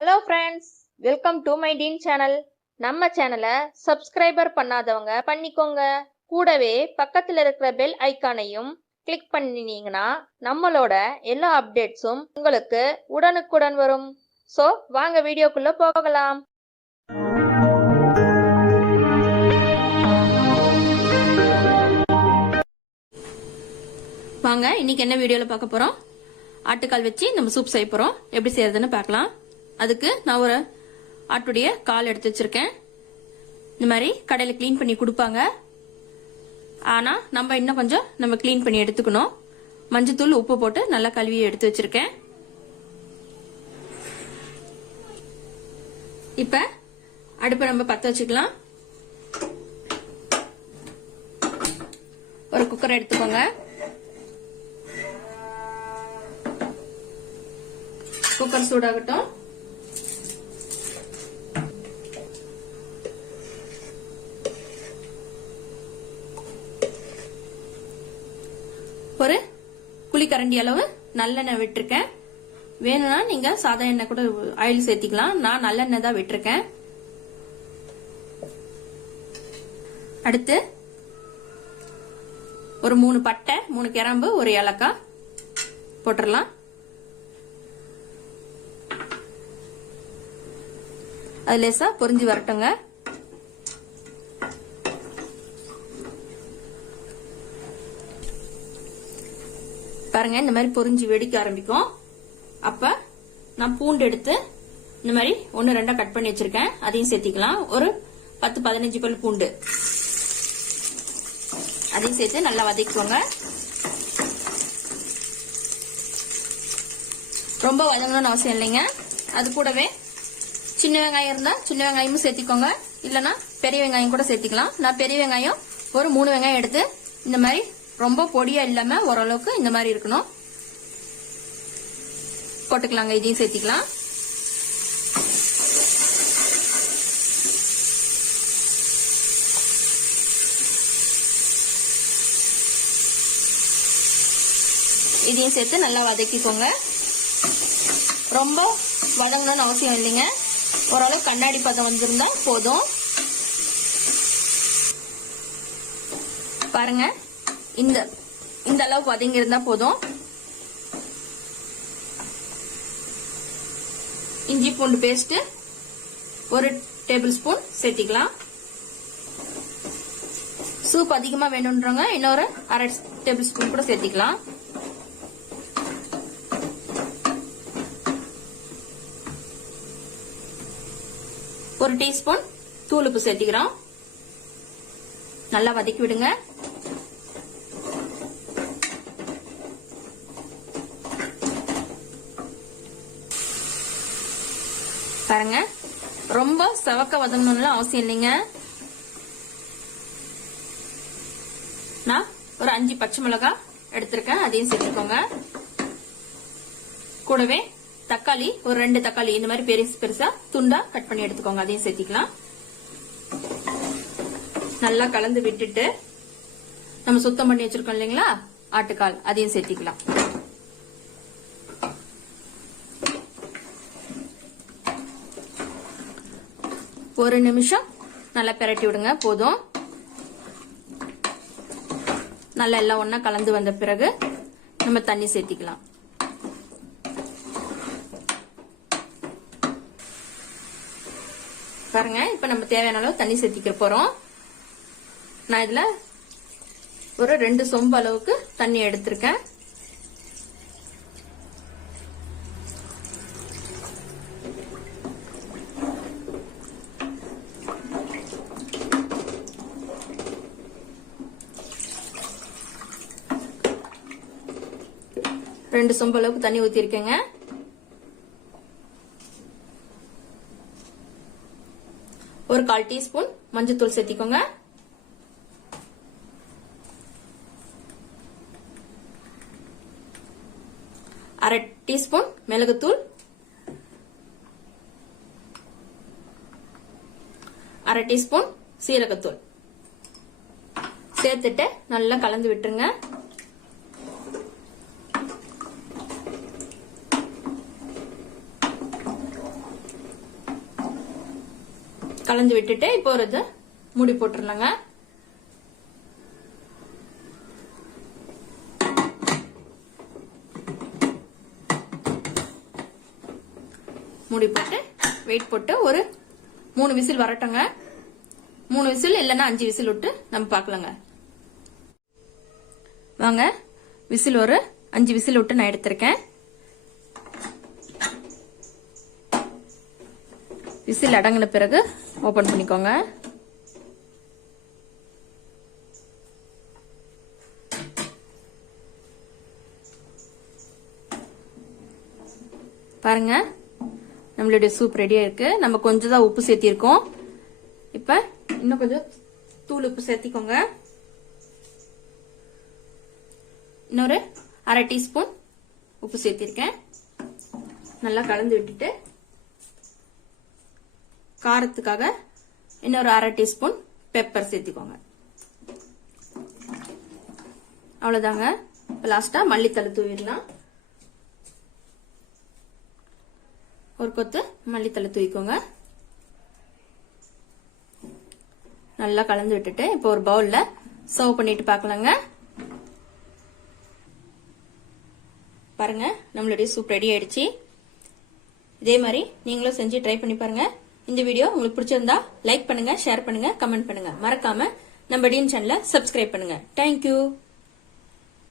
Hello friends welcome to my teen channel நம்ம சேனலை subscriber பண்ணாதவங்க பண்ணிக்கோங்க. கூடவே பக்கத்தில் இருக்கிற பெல் ஐக்கானையும் கிளிக் பண்ணினீங்கன்னா நம்மளோட எல்லா அப்டேட்ஸும் உங்களுக்கு உடனுக்குடன் வரும். ஸோ வாங்க வீடியோக்குள்ள போகலாம். வாங்க இன்னைக்கு என்ன வீடியோவில் பார்க்க போகிறோம் ஆட்டுக்கால் வச்சு நம்ம சூப் செய்ய போகிறோம் எப்படி செய்யறதுன்னு பார்க்கலாம். அதுக்கு நான் ஒரு ஆட்டுடைய கால் எடுத்து வச்சிருக்கேன். இந்த மாதிரி கடையில் க்ளீன் பண்ணி கொடுப்பாங்க. ஆனால் நம்ம இன்னும் கொஞ்சம் நம்ம க்ளீன் பண்ணி எடுத்துக்கணும். மஞ்சத்தூள் உப்பு போட்டு நல்லா கழுவி எடுத்து வச்சிருக்கேன். இப்ப அடுப்பை நம்ம பத்த வச்சுக்கலாம். ஒரு குக்கரை எடுத்துக்கோங்க. குக்கர் சூடாகட்டும் ஒரு கரண்டி அளவு நல்லெண்ணெய் விட்டுருக்கேன். வேணும்னா நீங்க சாதா எண்ணெய் கூட ஆயில் சேர்த்திக்கலாம். நான் நல்லெண்ணெய் தான் விட்டுருக்கேன். அடுத்து ஒரு மூணு பட்டை மூணு கிராம்பு ஒரு ஏலக்காய் போட்டுடலாம் அது லேசா பொரிஞ்சு வரட்டுங்க. பாருங்க இந்த மாதிரி பொறிஞ்சு வெடிக்க ஆரம்பிக்கும். அப்ப நான் பூண்டு எடுத்து இந்த மாதிரி ஒன்னு ரெண்டா கட் பண்ணி வச்சிருக்கேன். அதையும் சேர்த்திக்கலாம். ஒரு பத்து பதினஞ்சு பல் பூண்டு. அதையும் சேர்த்து நல்லா வதக்கிக்கோங்க. ரொம்ப வதங்கணும்னு அவசியம் இல்லைங்க. அது கூடவே சின்ன வெங்காயம் இருந்தா சின்ன வெங்காயமும் சேர்த்திக்கோங்க. இல்லைன்னா பெரிய வெங்காயம் கூட சேர்த்திக்கலாம். நான் பெரிய வெங்காயம் ஒரு மூணு வெங்காயம் எடுத்து இந்த மாதிரி ரொம்ப பொடியா இல்லாம ஓரளவுக்கு இந்த மாதிரி இருக்கணும். போட்டுக்கலாங்க இதையும் சேர்த்திக்கலாம். இதையும் சேர்த்து நல்லா வதக்கிக்கோங்க. ரொம்ப வதங்கணும்னு அவசியம் இல்லைங்க. ஓரளவு கண்ணாடி பதம் வந்திருந்தா போதும். பாருங்க. இந்த இந்த அளவுக்கு வதங்கி இருந்தா போதும். இஞ்சி பூண்டு பேஸ்ட் ஒரு டேபிள் ஸ்பூன் சேர்த்திக்கலாம். சூப் அதிகமா வேணும்ன்றவங்க இன்னொரு அரை டேபிள் ஸ்பூன் கூட சேர்த்திக்கலாம். ஒரு டீஸ்பூன் தூளுப்பு சேர்த்திக்கிறோம். நல்லா வதக்கி விடுங்க. பாருங்க. ரொம்ப செவக்க வதங்கணும்னு அவசியம் இல்லைங்க. நான் ஒரு அஞ்சு பச்சை மிளகா எடுத்திருக்கேன். அதையும் சேர்த்துக்கோங்க. கூடவே தக்காளி ஒரு ரெண்டு தக்காளி இந்த மாதிரி பெருசு பெருசா துண்டா கட் பண்ணி எடுத்துக்கோங்க. அதையும் சேர்த்திக்கலாம். நல்லா கலந்து விட்டுட்டு நம்ம சுத்தம் பண்ணி வச்சிருக்கோம் இல்லைங்களா? ஆட்டுக்கால். அதையும் சேர்த்திக்கலாம். ஒரு நிமிஷம். நல்லா பெரட்டி விடுங்க. போதும். நல்லா எல்லாம் ஒன்னா கலந்து வந்த பிறகு நம்ம தண்ணி சேர்த்திக்கலாம். பாருங்க இப்ப நம்ம தேவையான அளவு தண்ணி சேர்த்திக்க போறோம். நான் இதுல ஒரு ரெண்டு சொம்பு அளவுக்கு தண்ணி எடுத்திருக்கேன். ரெண்டு சொம்பு அளவுக்கு தண்ணி ஊத்திருக்கேங்க. ஒரு கால் டீஸ்பூன் மஞ்சத்தூள் சேர்த்திக்கோங்க. அரை டீஸ்பூன் மிளகுத்தூள். அரை டீஸ்பூன் சீரகத்தூள். சேர்த்துட்டு நல்லா கலந்து விட்டுருங்க. கலந்து விட்டுட்டு இப்போ ஒரு இது மூடி போட்டுருலங்க மூடி போட்டு வெயிட் போட்டு ஒரு மூணு விசில் வரட்டுங்க. மூணு விசில் இல்லைன்னா அஞ்சு விசில் விட்டு நம்ம பார்க்கலாங்க. வாங்க விசில் ஒரு அஞ்சு விசில் விட்டு நான் எடுத்திருக்கேன். விசில் அடங்கின பிறகு ஓபன் பண்ணிக்கோங்க. பாருங்க நம்மளுடைய சூப் ரெடியா இருக்கு. நம்ம கொஞ்சம் தான் உப்பு சேர்த்திருக்கோம். இப்ப இன்னும் கொஞ்சம் தூள் உப்பு சேர்த்திக்கோங்க. இன்னொரு அரை டீஸ்பூன் உப்பு சேர்த்திருக்கேன். நல்லா கலந்து விட்டுட்டு காரத்துக்காக இன்னொரு அரை டீஸ்பூன் பெப்பர் சேர்த்திக்கோங்க. அவ்வளவுதாங்க. இப்போ லாஸ்டா மல்லித்தலை தூவிடலாம். ஒரு கொத்து மல்லித்தலை தூவிக்கோங்க. நல்லா கலந்து விட்டுட்டு இப்போ ஒரு பவுல்ல சர்வ் பண்ணிட்டு பார்க்கலாங்க. பாருங்க நம்மளுடைய சூப் ரெடி ஆயிடுச்சு. இதே மாதிரி நீங்களும் செஞ்சு ட்ரை பண்ணி பாருங்க. இந்த வீடியோ உங்களுக்கு பிடிச்சிருந்தா லைக் பண்ணுங்க ஷேர் பண்ணுங்க கமெண்ட் பண்ணுங்க. மறக்காம நம்ம டீன் சேனலை சப்ஸ்கிரைப் பண்ணுங்க. தேங்க்யூ